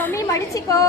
Mummy மடிச்சிக்கோ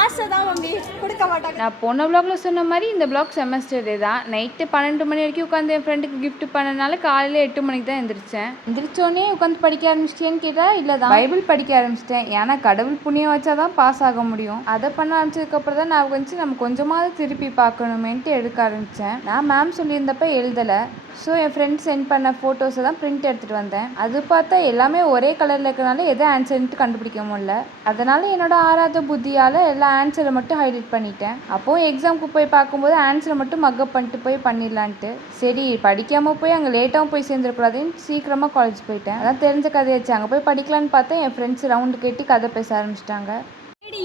ஆசை தான் mummy கொடுக்க மாட்டாங்க. நான் போன vlogல சொன்ன மாதிரி இந்த vlog செமஸ்டர் டே தான். நைட்டு 12 மணி வரைக்கும் உட்காந்து என் ஃப்ரெண்டுக்கு gift பண்ணனால காலையில் 8 மணிக்கு தான் எந்திரிச்சேன். எந்திரிச்சோடனே உட்காந்து படிக்க ஆரம்பிச்சிட்டேன்னு கேட்டால் இல்லை தான், பைபிள் படிக்க ஆரம்பிச்சிட்டேன். ஏன்னா கடவுள் புண்ணியம் வச்சா தான் பாஸ் ஆக முடியும். அதை பண்ண ஆரம்பிச்சதுக்கப்புறம் தான் நான் வந்து நம்ம கொஞ்சமாவது திருப்பி பார்க்கணுமேன்ட்டு எடுக்க ஆரம்பித்தேன். நான் மேம் சொல்லியிருந்தப்ப எழுதலை. ஸோ என் ஃப்ரெண்ட் சென்ட் பண்ண ஃபோட்டோஸை தான் பிரிண்ட் எடுத்துகிட்டு வந்தேன். அது பார்த்தா எல்லாமே ஒரே கலரில் இருக்கிறனால எதை ஆன்சர்ன்ட்டு கண்டுபிடிக்க முடியல. அதனால் என்னோட ஆறாத புத்தியால் எல்லா ஆன்சரை மட்டும் ஹைலைட் பண்ணிட்டேன். அப்போது எக்ஸாமுக்கு போய் பார்க்கும்போது ஆன்சரை மட்டும் மக்கப் பண்ணிட்டு போய் பண்ணிடலான்ட்டு சரி படிக்காமல் போய் அங்கே லேட்டாகவும் போய் சேர்ந்துடக்கூடாதுன்னு சீக்கிரமாக காலேஜ் போயிட்டேன். அதான் தெரிஞ்ச கதையாச்சு. அங்கே போய் படிக்கலான்னு பார்த்தா என் ஃப்ரெண்ட்ஸ் ரவுண்டு கட்டி கதை பேச ஆரம்பிச்சிட்டாங்க.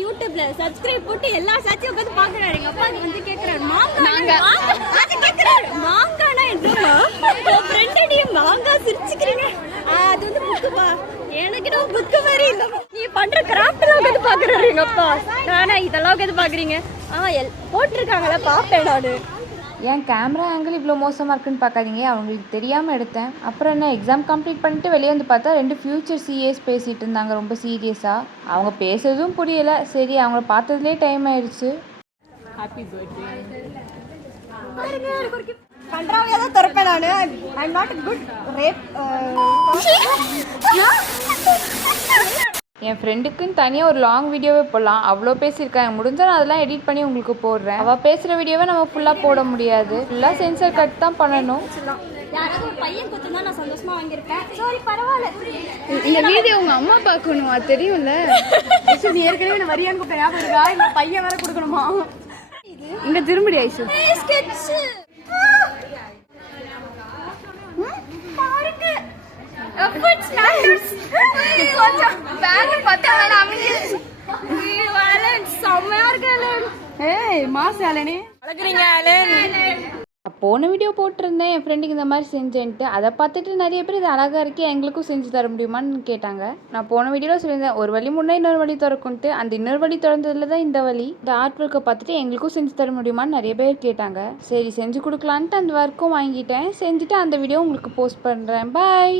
யூடியூப்ல சப்ஸ்கிரைப் போட்டு எல்லா சாட்சியும் உட்காந்து பாக்குறாரு. எங்க அப்பா வந்து கேக்குறாரு மாங்கானா என்ன ஃப்ரெண்ட் மாங்கா சிரிச்சுக்கிறீங்க. அது வந்து புக்குப்பா. எனக்கு நான் புக்கு மாதிரி இல்ல. நீ பண்ற கிராஃப்ட்ல உட்காந்து பாக்குறாரு எங்க அப்பா. நானா இதெல்லாம் உட்காந்து பாக்குறீங்க. போட்டிருக்காங்களா பாப்பேன் நானு. என் கேமரா ஆங்கிள் இவ்வளோ மோசமாக இருக்குன்னு பார்க்காதீங்க, அவங்களுக்கு தெரியாமல் எடுத்தேன். அப்புறம் என்ன எக்ஸாம் கம்ப்ளீட் பண்ணிட்டு வெளியே வந்து பார்த்தா 2 ஃப்யூச்சர் சிஏஸ் பேசிகிட்டு இருந்தாங்க ரொம்ப சீரியஸாக. அவங்க பேசுறதும் புரியலை. சரி அவங்கள பார்த்ததுலேயே டைம் ஆயிடுச்சு. Happy birthday. கன்றாவியா தான் திறப்பேன் நானு. I am not good wrap. என் ஃப்ரெண்டுக்குன்னு தனியாக ஒரு லாங் வீடியோவே போடலாம். அவ்வளோ பேசியிருக்காங்க. முடிஞ்சால் நான் அதெல்லாம் எடிட் பண்ணி உங்களுக்கு போடுறேன். அவள் பேசுகிற வீடியோவை நம்ம ஃபுல்லாக போட முடியாது. ஃபுல்லாக சென்சர் கட் தான் பண்ணணும். யாராவது ஒரு பையன் கொடுத்தா நான் சந்தோஷமா வாங்கியிருப்பேன். சரி பரவாயில்ல. இந்த வீடியோ உங்கள் அம்மா பார்க்கணும், அது தெரியும்ல. நீ ஏற்கனவே என்ன வரியான்னு கூப்பிட்ட ஞாபகம் இருக்கா? இந்த பையன் வேற கொடுக்கணுமா? இங்கே திரும்படி ஐசு. போன வீடியோ போட்டிருந்தேன் என் ஃப்ரெண்டுக்கு இந்த மாதிரி செஞ்சேன்ட்டு. அதை பார்த்துட்டு நிறைய பேர் இது அழகாக இருக்கே எங்களுக்கும் செஞ்சு தர முடியுமான்னு கேட்டாங்க. நான் போன வீடியோவில் சொல்லியிருந்தேன் ஒரு வழி முன்னே இன்னொரு வழி திறக்கும்ட்டு. அந்த இன்னொரு வழி திறந்ததுல தான் இந்த வழி. இந்த ஆர்ட் ஒர்க்கை பார்த்துட்டு எங்களுக்கும் செஞ்சு தர முடியுமான்னு நிறைய பேர் கேட்டாங்க. சரி செஞ்சு கொடுக்கலான்ட்டு அந்த ஒர்க்கும் வாங்கிட்டேன். செஞ்சுட்டு அந்த வீடியோ உங்களுக்கு போஸ்ட் பண்ணுறேன். பாய்.